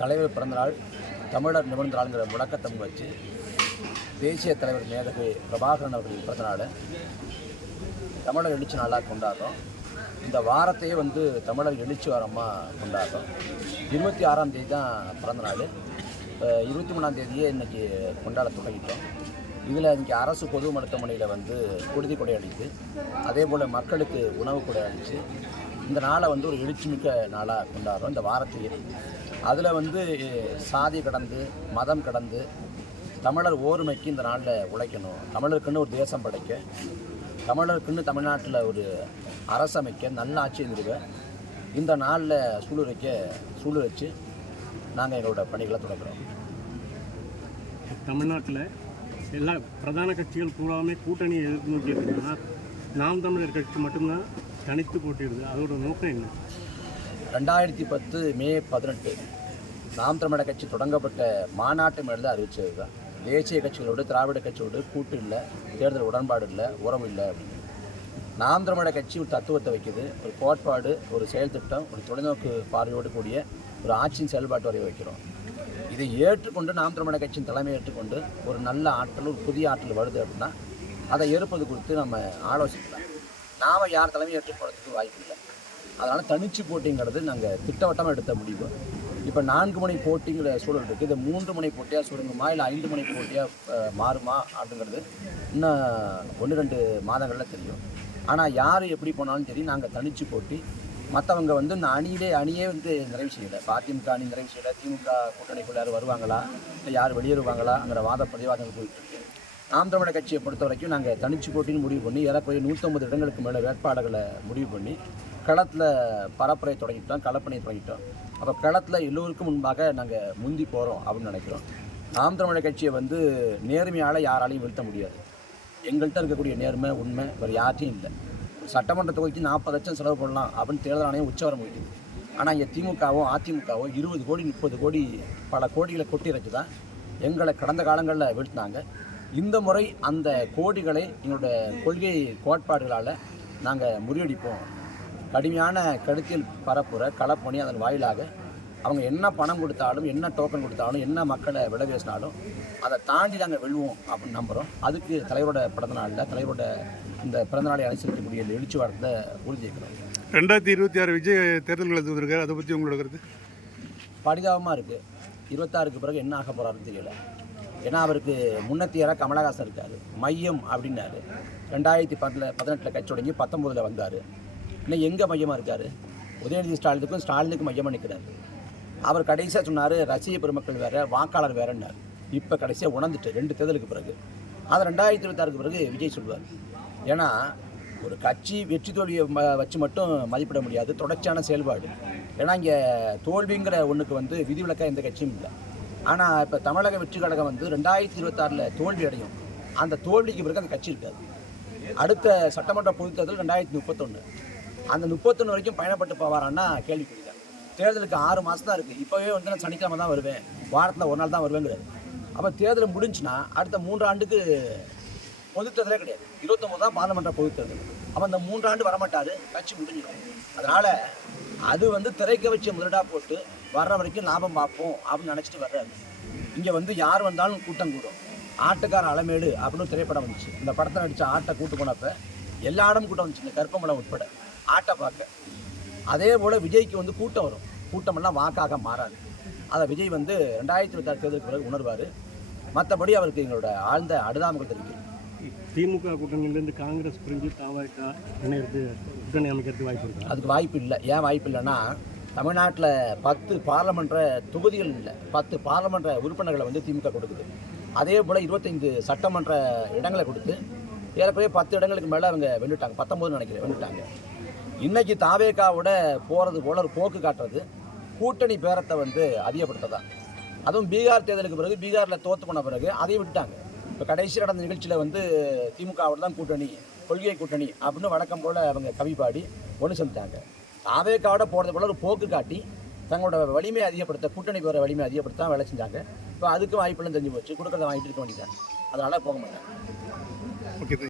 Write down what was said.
தலைவர் பிறந்தநாள் தமிழர் நிமிர்ந்த நாளுங்கிற முழக்கத்தை வச்சு தேசிய தலைவர் மேதகு பிரபாகரன் அவர்களின் பிறந்தநாளை தமிழர் எழுச்சி நாளாக கொண்டாடுறோம். இந்த வாரத்தையே தமிழர் எழுச்சி வாரமாக கொண்டாடுறோம். 26ஆம் தேதி தான் பிறந்தநாள். 23ஆம் தேதியே இன்றைக்கி கொண்டாட தொடங்கிட்டோம். இதில் இன்றைக்கி அரசு பொது மருத்துவமனையில் குருதி கொடை அளித்து அதே போல் மக்களுக்கு உணவு கொடை அளித்து இந்த நாளை ஒரு எழுச்சிமிக்க நாளாக கொண்டாடுறோம். இந்த வாரத்தையே அதில் சாதி கடந்து மதம் கடந்து தமிழர் ஓர்மைக்கு இந்த நாளில் உழைக்கணும். தமிழருக்குன்னு ஒரு தேசம் படைக்க, தமிழருக்குன்னு தமிழ்நாட்டில் ஒரு அரசமைக்க, நல்ல ஆட்சி நிறுவ இந்த நாளில் சூளுரைச்சு நாங்கள் எங்களோட பணிகளை தொடங்குறோம். தமிழ்நாட்டில் எல்லா பிரதான கட்சிகள் பூராமே கூட்டணியை எதிர்த்து நோக்கி இருக்குன்னா நாம் தமிழர் கட்சி மட்டும்தான் தனித்து போட்டிடுது. அதோட நோக்கம் என்ன? 2010 மே 18 நாம் தமிழர் கட்சி தொடங்கப்பட்ட மாநாட்டு மேலே அறிவித்தது தான். தேசிய கட்சிகளோடு திராவிட கட்சியோடு கூட்டு இல்லை, தேர்தல் உடன்பாடு இல்லை, உறவு இல்லை அப்படின்னு. நாம் தமிழர் கட்சி ஒரு தத்துவத்தை வைக்குது, ஒரு கோட்பாடு, ஒரு செயல் திட்டம், ஒரு தொலைநோக்கு பார்வையோடு கூடிய ஒரு ஆட்சியின் செயல்பாட்டு வரைய வைக்கிறோம். இதை ஏற்றுக்கொண்டு நாம் தமிழர் கட்சியின் தலைமை ஏற்றுக்கொண்டு ஒரு நல்ல ஆற்றல், ஒரு புதிய ஆற்றல் வருது அப்படின்னா அதை ஏற்பது குறித்து நம்ம ஆலோசிக்கலாம். நாம் யார் தலைமை ஏற்றுக்கொள்றதுக்கு வாய்ப்பு இல்லை. அதனால் தனிச்சு போட்டிங்கிறது நாங்கள் திட்டவட்டமாக எடுத்த முடிவு. இப்போ 4 முனை போட்டிங்கிற சூழல் இருக்குது. இது 3 முனை போட்டியாக சுருங்குமா இல்லை 5 முனை போட்டியாக மாறுமா அப்படிங்கிறது இன்னும் 1-2 மாதங்களில் தெரியும். ஆனால் யார் எப்படி போனாலும் சரி, நாங்கள் தனிச்சு போட்டி. மற்றவங்க இந்த அணியே நிறைவு செய்யலை. இப்போ அதிமுக அணி நிறைவு செய்யலை. திமுக கூட்டணிக்குள்ள யாரும் வருவாங்களா, இல்லை யார் வெளியேறுவாங்களாங்கிற பிரதிவாதங்கள் போயிட்டுருக்கு. நாம் தமிழர் கட்சியை பொறுத்த வரைக்கும் நாங்கள் தனிச்சு போட்டின்னு முடிவு பண்ணி ஏறக்குறைய 150 இடங்களுக்கு மேலே வேட்பாளர்களை முடிவு பண்ணி களத்தில் பரப்புரை தொடங்கிட்டோம், களப்பணியை தொடங்கிட்டோம். அப்போ களத்தில் எல்லோருக்கும் முன்பாக நாங்கள் முந்தி போகிறோம் அப்படின்னு நினைக்கிறோம். நாம் தமிழர் கட்சியை நேர்மையால் யாராலையும் வீழ்த்த முடியாது. எங்கள்கிட்ட இருக்கக்கூடிய நேர்மை, உண்மை வேறு யார்ட்டையும் இல்லை. சட்டமன்ற தொகுதிக்கு 40 லட்சம் செலவு பண்ணலாம் அப்படின்னு தேர்தல் ஆணையம் உச்சவரம் முடியுது. ஆனால் இங்கே திமுகவோ அதிமுகவோ 20 கோடி 30 கோடி பல கோடிகளை கொட்டி இறக்கி தான் எங்களை கடந்த காலங்களில் வீழ்த்தினாங்க. இந்த முறை அந்த கோடிகளை எங்களோட கொள்கை கோட்பாடுகளால் நாங்கள் முறியடிப்போம். கடுமையான கருத்தியல் பரப்புரை களப்பணி, அதன் வாயிலாக அவங்க என்ன பணம் கொடுத்தாலும், என்ன டோக்கன் கொடுத்தாலும், என்ன மக்களை விலை பேசினாலும் அதை தாண்டி நாங்கள் வெல்வோம் அப்படின்னு நம்புகிறோம். அதுக்கு தலைவரோட பிறந்தநாளில் தலைவரோட இந்த பிறந்தநாளை அனுசரிக்கக்கூடிய இந்த எழுச்சி வாரத்தை உறுதியேற்கிறோம். 2026 விஜய் தேர்தல் இருக்காரு, அதை பற்றி உங்களோட கருத்து? பரிதாபமாக இருக்குது. 26க்கு பிறகு என்ன ஆக போகிறாருன்னு தெரியல. ஏன்னா அவருக்கு முன்னத்தியராக கமலஹாசன் இருக்கார். மையம் அப்படின்னாரு. 2018 கட்சி தொடங்கி 19 வந்தார். இன்னும் எங்கே மையமாக இருக்கார்? உதயநிதி ஸ்டாலினுக்கும் மையமாக நிற்கிறார். அவர் கடைசியாக சொன்னார், ரசிக பெருமக்கள் வேறு, வாக்காளர் வேறுன்னார். இப்போ கடைசியாக உணர்ந்துட்டு 2 தேர்தலுக்கு பிறகு அதை 2026க்கு பிறகு விஜய் சொல்வார். ஏன்னா ஒரு கட்சி வெற்றி தோல்வியை வச்சு மட்டும் மதிப்பிட முடியாது, தொடர்ச்சியான செயல்பாடு. ஏன்னா இங்கே தோல்விங்கிற ஒன்றுக்கு விதிவிலக்காக எந்த கட்சியும் இல்லை. ஆனால் இப்போ தமிழக வெற்றி கழகம் 2026 தோல்வி அடையும். அந்த தோல்விக்கு பிறகு அந்த கட்சி இருக்காது. அடுத்த சட்டமன்ற பொதுத் தேர்தல் 2031. அந்த 31 வரைக்கும் பயணப்பட்டு போவாரான்னா கேள்விக்குறிதான். தேர்தலுக்கு 6 மாதம் தான் இருக்குது. இப்போவே நான் சனிக்கிழமை தான் வருவேன், வாரத்தில் ஒரு நாள் தான் வருவேங்கிறாரு. அப்போ தேர்தல் முடிஞ்சுன்னா அடுத்த 3 ஆண்டுக்கு பொதுத் தேர்தலே கிடையாது. 29 தான் பார்லிமெண்ட் பொதுத் தேர்தல். அப்போ அந்த 3 ஆண்டு வரமாட்டார், கட்சி முடிஞ்சிடும். அதனால் அது திரைக்க வச்சு முதலீடாக போட்டு வர்ற வரைக்கும் லாபம் பார்ப்போம் அப்படின்னு நினச்சிட்டு வர்றாரு. இங்கே யார் வந்தாலும் கூட்டம் கூடும். ஆட்டுக்கார அலமேடு அப்படின்னு திரைப்படம் வந்துச்சு. இந்த படத்தை நடித்த ஆட்டை கூட்டு போனப்போ எல்லா இடமும் கூட்டம் வந்துச்சு, இந்த கற்பமலம் உட்பட ஆட்டை பார்க்க. அதே போல் விஜய்க்கு கூட்டம் வரும். கூட்டமெல்லாம் வாக்காக மாறாது. அதை விஜய் 2026 தேர்தலுக்கு பிறகு உணர்வார். மற்றபடி அவருக்கு எங்களோட ஆழ்ந்த அடுதாமங்கள் தெரிவிக்கும். திமுக கூட்டணியிலேருந்து காங்கிரஸ் பிரிஞ்சு தாவாக்கா இணையறது கூட்டணி அமைக்கிறது வாய்ப்பு இருக்கு? அதுக்கு வாய்ப்பு இல்லை. ஏன் வாய்ப்பு இல்லைன்னா, தமிழ்நாட்டில் 10 பாராளுமன்ற தொகுதிகள் இல்லை, 10 பாராளுமன்ற உறுப்பினர்களை திமுக கொடுக்குது. அதே போல் 25 சட்டமன்ற இடங்களை கொடுத்து ஏறக்குறைய 10 இடங்களுக்கு மேலே அவங்க வென்றுட்டாங்க. 19 நினைக்கிறேன் வென்றுட்டாங்க. இன்றைக்கி தாவேக்காவோட போகிறது போல் ஒரு போக்கு காட்டுறது கூட்டணி பேரத்தை அதிகப்படுத்ததான். அதுவும் பீகார் தேர்தலுக்கு பிறகு, பீகாரில் தோற்று போன பிறகு அதையும் விட்டுட்டாங்க. இப்போ கடைசி நடந்த நிகழ்ச்சியில் திமுகவோட தான் கூட்டணி, கொள்கை கூட்டணி அப்படின்னு வழக்கம் போல் அவங்க கவி பாடி ஒன்று செஞ்சுட்டாங்க. தாவேக்காவோட போகிறது போல் ஒரு போக்கு காட்டி தங்களோட வலிமையை அதிகப்படுத்த, கூட்டணி போகிற வலிமையை அதிகப்படுத்த தான் வேலை செஞ்சாங்க. இப்போ அதுக்கு வாய்ப்பெல்லாம் தெரிஞ்சு போச்சு. கொடுக்குறத வாங்கிட்டு இருக்க வேண்டியதான். அதனால் போக மாட்டாங்க. ஓகே.